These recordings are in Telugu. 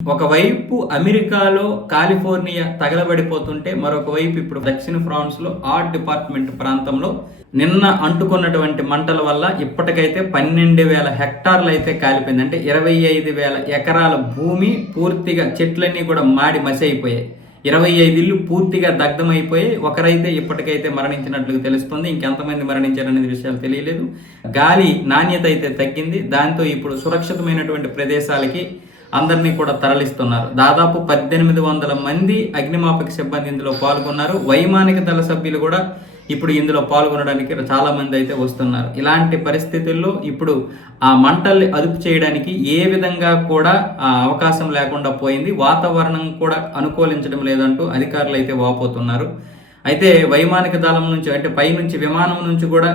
ఒకవైపు అమెరికాలో కాలిఫోర్నియా తగలబడిపోతుంటే మరొకవైపు ఇప్పుడు దక్షిణ ఫ్రాన్స్లో ఆర్ట్ డిపార్ట్మెంట్ ప్రాంతంలో నిన్న అంటుకున్నటువంటి మంటల వల్ల ఇప్పటికైతే పన్నెండు వేల హెక్టార్లు అయితే కాలిపోయింది. అంటే ఇరవై ఐదు వేల ఎకరాల భూమి పూర్తిగా చెట్లన్నీ కూడా మాడి మసైపోయాయి. ఇరవై ఐదు ఇల్లు పూర్తిగా దగ్ధమైపోయి ఒకరైతే ఇప్పటికైతే మరణించినట్లు తెలుస్తుంది. ఇంకెంతమంది మరణించారనేది విషయాలు తెలియలేదు. గాలి నాణ్యత అయితే తగ్గింది. దాంతో ఇప్పుడు సురక్షితమైనటువంటి ప్రదేశాలకి అందరినీ కూడా తరలిస్తున్నారు. దాదాపు పద్దెనిమిది వందల మంది అగ్నిమాపక సిబ్బంది ఇందులో పాల్గొన్నారు. వైమానిక దళ సభ్యులు కూడా ఇప్పుడు ఇందులో పాల్గొనడానికి చాలా మంది అయితే వస్తున్నారు. ఇలాంటి పరిస్థితుల్లో ఇప్పుడు ఆ మంటల్ని అదుపు చేయడానికి ఏ విధంగా కూడా ఆ అవకాశం లేకుండా పోయింది. వాతావరణం కూడా అనుకూలించడం లేదంటూ అధికారులు అయితే వాపోతున్నారు. అయితే వైమానిక దళం నుంచి అంటే పైనుంచి విమానం నుంచి కూడా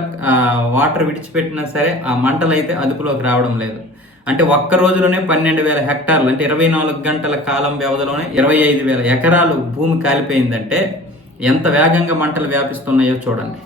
వాటర్ విడిచిపెట్టినా సరే ఆ మంటలు అయితే అదుపులోకి రావడం లేదు. అంటే ఒక్క రోజులోనే పన్నెండు వేల హెక్టార్లు అంటే ఇరవై నాలుగు గంటల కాలం వ్యవధిలోనే ఇరవై ఐదు వేల ఎకరాలు భూమి కాలిపోయిందంటే ఎంత వేగంగా మంటలు వ్యాపిస్తున్నాయో చూడండి.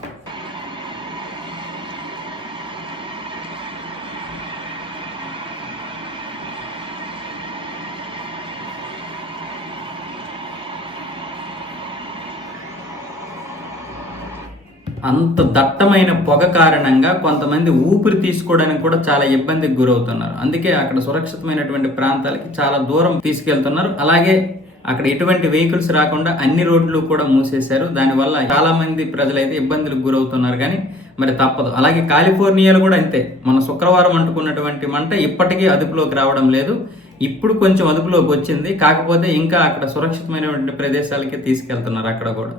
అంత దట్టమైన పొగ కారణంగా కొంతమంది ఊపిరి తీసుకోవడానికి కూడా చాలా ఇబ్బందికి గురవుతున్నారు. అందుకే అక్కడ సురక్షితమైనటువంటి ప్రాంతాలకి చాలా దూరం తీసుకెళ్తున్నారు. అలాగే అక్కడ ఎటువంటి వెహికల్స్ రాకుండా అన్ని రోడ్లు కూడా మూసేశారు. దానివల్ల చాలా మంది ప్రజలైతే ఇబ్బందులకు గురవుతున్నారు కానీ మరి తప్పదు. అలాగే కాలిఫోర్నియాలో కూడా అంతే. మన శుక్రవారం అంటుకున్నటువంటి మంట ఇప్పటికీ అదుపులోకి రావడం లేదు. ఇప్పుడు కొంచెం అదుపులోకి వచ్చింది. కాకపోతే ఇంకా అక్కడ సురక్షితమైనటువంటి ప్రదేశాలకి తీసుకెళ్తున్నారు అక్కడ కూడా.